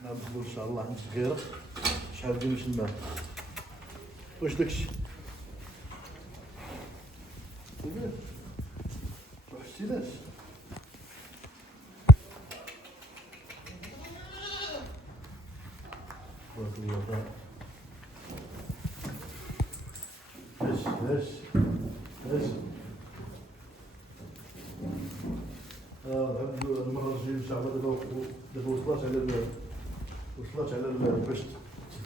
حنا ندخلو ان شاء الله عند الكيره. شحال ديالو الماء؟ واش داكشي كبير ما حسيناش. تبارك الله هاش المره الجايه ان شاء الله دابا وصلت على باش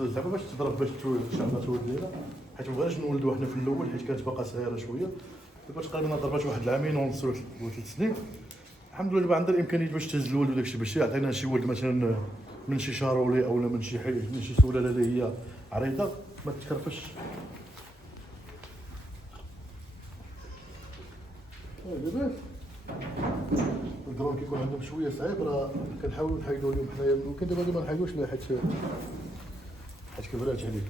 زعما باش تضرب باش ان شاء الله تولد لينا، حيت مبغيناش نولدو حنا في الاول حيت كانت باقا صغيره شويه. دابا تقريبا ضربات واحد العامين ونص و 3 سنين. الحمد لله دابا عندنا الامكانيات باش تهز الولد وداكشي باش يعطينا شي ولد مثلا من شي شارولي اولا من شي حي من شي سلاله اللي هي عريضه ما تكرفش. لاباس الدرون كيكون عندهم شويه صعيب راه كنحاولوا نحيدوا لهم حنايا، ممكن دابا ما نحيدوش لا حيت كبرات عليك.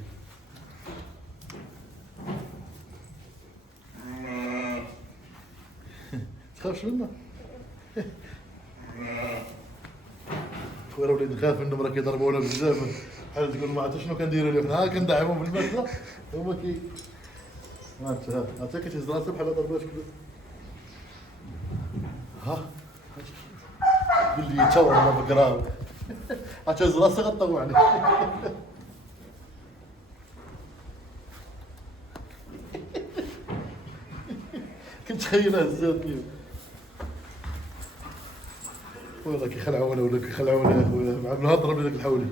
تخافش منا؟ خويا وليد نخاف منهم راه كيضربونا بزاف، بحال تقول ما عرفتش شنو كنديروا لهم، ها كندعمهم بالماكله هما ما عرفت حتى كتهز راسها بحال ضرباتك. ها قول لي تا والله بكرا غتهز راسها غطوعني. كنت تخيلها هزاتني والله كيخلعونا ولا كيخلعونا يا خويا مع الهضره بداك الحولي.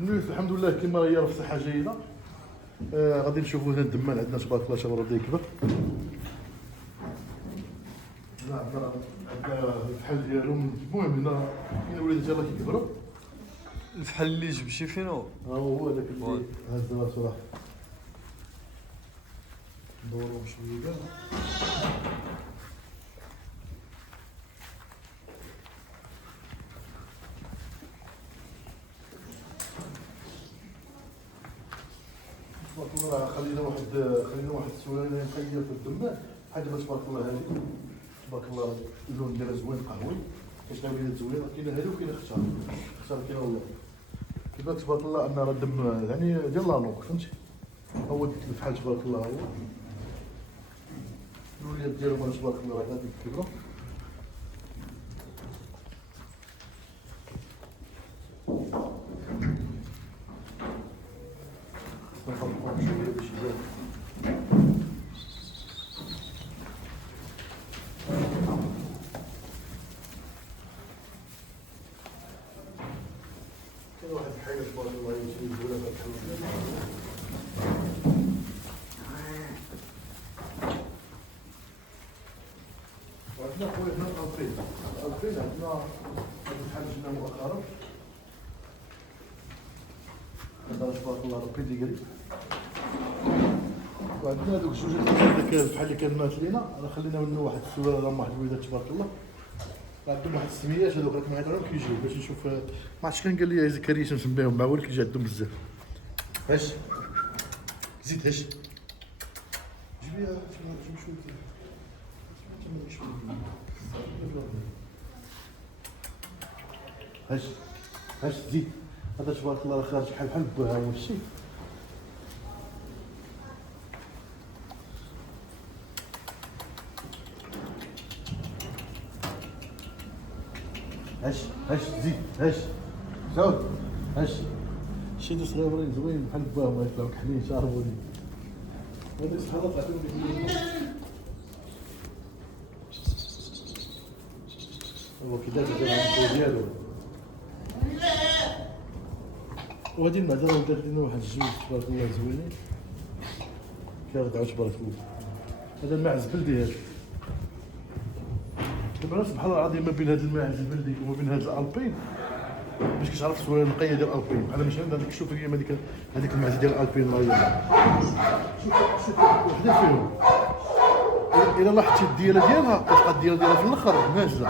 الحمد لله كما هي في صحه جيده. غادي نشوفوا هنا الدمان عندنا تبارك الله شباب بدا يكبر. عندنا الفحل ديالو المهم هنا كاين الوليدات يلاه كيكبروا. الفحل اللي جبتي فين هو؟ ها هو هذاك اللي هز راسو راه ندورو شويه كاع. تبارك الله راه خلينا واحد السلاله نقيه في الدمان بحال دابا تبارك الله هذه تبارك الله اللون ديالها زوين قهوي، كاين وليدات زوينه كاينه هذه وكاينه اختار كاينه والله كيبان تبارك الله ان راه الدم يعني ديال لانوك فهمتي. هو الفحل تبارك الله هو الوليدات ديالهم تبارك الله راه غادي كيكبروا. نخلطهم شويه باش يبان. كاين واحد الحاجه تبارك الله يمشي ولا وعندنا خويا هنا الألفين عندنا هاد الحاج جبنا مؤخرا هذا تبارك الله ربي ديالي. وعندنا هذوك الجوج داك الفحل اللي كان مات لينا راه خلينا منه واحد السلاله راه واحد الوليدات تبارك الله عندهم واحد السميات هذوك راك معيط عليهم كيجيو باش نشوف. ما عرفتش كان قال لي زكريا نسميهم مع ولد كيجي عندهم بزاف. هاش زيد هاش جيبي شويه هاش زيد هذا تبارك الله راه خارج بحال بوها هو الشيء. هاش زيد هاش زود هاش شي دوس صغيرين زوين بحال بوها ما يطلعوا كحلين شاربوني هادي سبحان الله عطيهم لك هو كذا كذا ديالو. وهادي المعزه راه دارت لنا واحد الجوج تبارك الله زوينين كيرضعوا تبارك الله. هذا الماعز بلدي هذا دابا سبحان الله العظيم ما بين هذا الماعز البلدي وما بين هذا الالبين باش كتعرف السوايع النقيه ديال الالبين بحال ماشي عندك الشوفه ديال هذيك الماعز ديال الالبين الله شوف وحده فيهم الا لاحظتي الدياله ديالها كتبقى الدياله ديالها في الاخر نازله،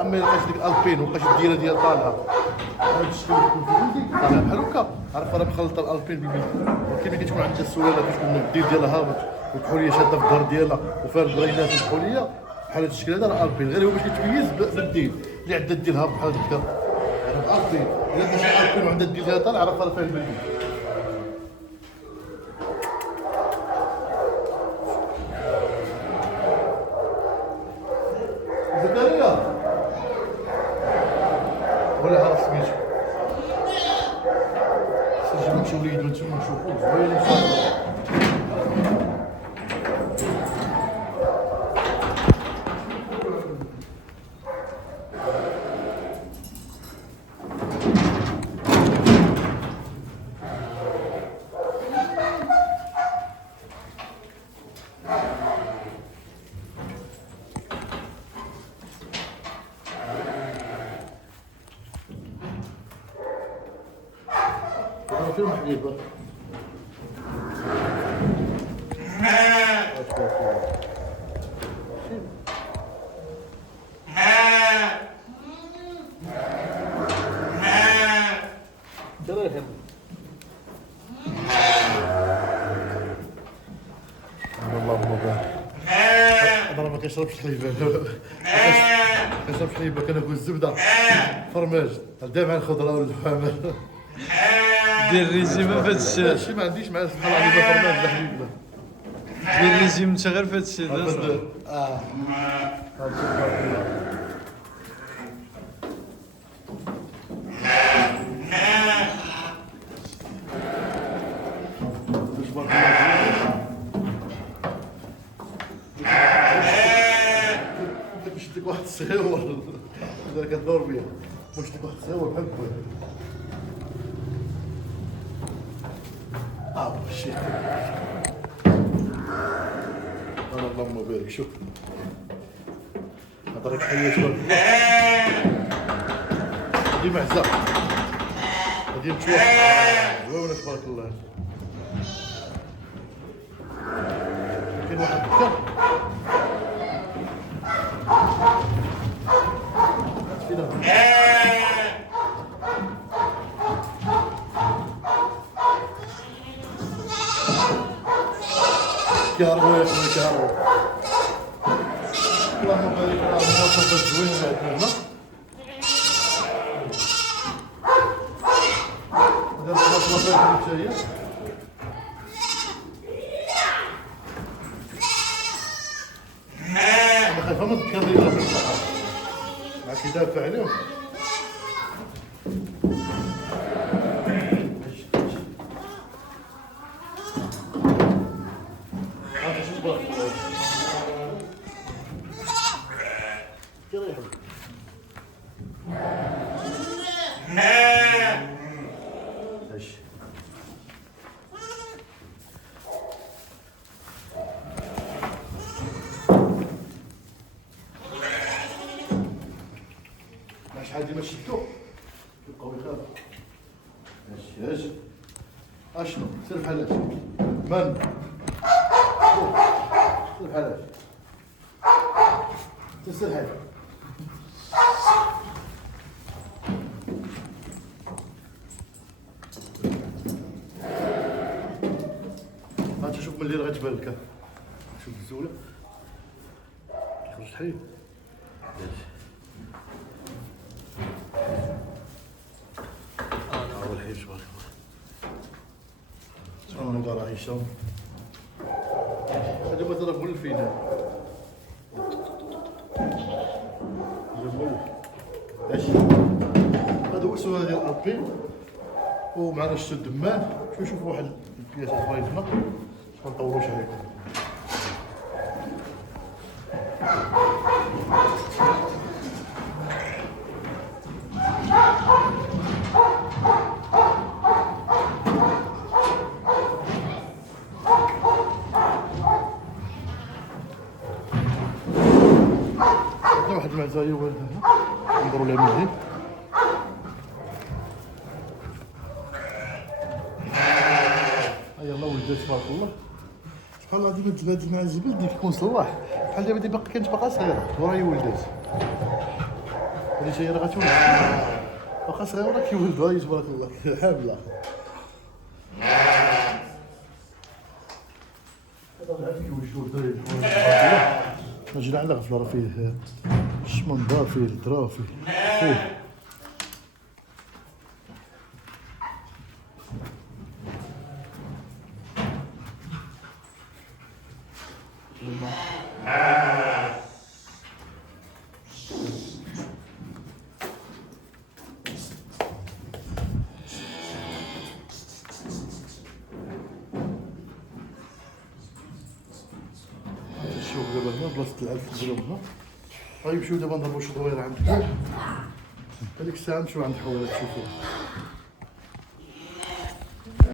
اما الا لقيتي ديك الالبين وبقات الدياله ديال طالعه هذا الشكل كيكون في يديك طالع بحال هكا عارف راه مخلطه الالبين بالبلدي. ولكن كتكون عندها السلاله كتكون الديل ديالها هابط والكحوليه شاده في الظهر ديالها وفيها البرينات الكحوليه بحال هذا الشكل هذا راه البين، غير هو باش كيتميز بالديل اللي عندها الديل هابط بحال هكا البين، اذا كان شي البين وعندها الديل طالع عرف راه فيها البلدي. زكريا ولا عرف سميتو سجل نمشيو وليدو نتوما نشوفوه زوين ان شاء الله. فيهم حبيبه اللهم بارك. انا ما كنشربش حليب، ما كنشربش حليب، كناكل الزبده فرماج دائما الخضره واللحم. دير ريجيم في هادشي. هادشي ما عنديش مع سبحان الله عليك فرماج لا حليب لا. دير ريجيم انت غير في هادشي هادشي تبارك الله. باش نديك واحد الصغيور اذا كدور بيا باش نديك واحد الصغيور بحال شي اللهم بارك. شوف نعطيك حية تبارك الله. هادي معزة هادي متوحة زوينة تبارك الله. كاين واحد بكا كهرباء يا خويا كهرباء. اللهم بارك على المواصفات الزوينة اللي عندنا هنا. هذا المواصفات حتى هي. أنا خايفة ما تكرري لا في الصحة. مع كيدافع عليهم. شحال ديما شدو يبقاو يخافوا. ماشي اجي اشنو سير بحال هادشي من سير بحال هادشي سير هادي غادي تشوف من الليل غتبان لك. شوف الزوله كيخرج الحليب. هو الحليب تبارك الله. شلون هذا راه هشام هذا مثلا بول فينا ماشي. هذا هو السؤال ديال الابين ومعنا الشد الدمان. شوفوا واحد البياسه صغيره هنا ما نطولوش عليكم. واحد المعزايه والده هنا نضروا لها من هنا. يلا ولدات تبارك الله. سبحان الله ديما تبادل مع الجبل ديما كيكون صلاح بحال دابا باقي كانت باقا صغيره وراهي ولدات. هادي شي راه غتولد باقا صغيره كيولدوا هاي تبارك الله حامله. هذا غادي كيوجدوا الدراري نجي على غفله راه فيه الشمندار فيه الدرا فيه خوه شوف دابا هنا بلاصة العلف تبدلو هنا. غيمشيو دابا نضربو شي دويرة عند الكل. هذيك الساعة نمشيو عند الحوالات تشوفوها.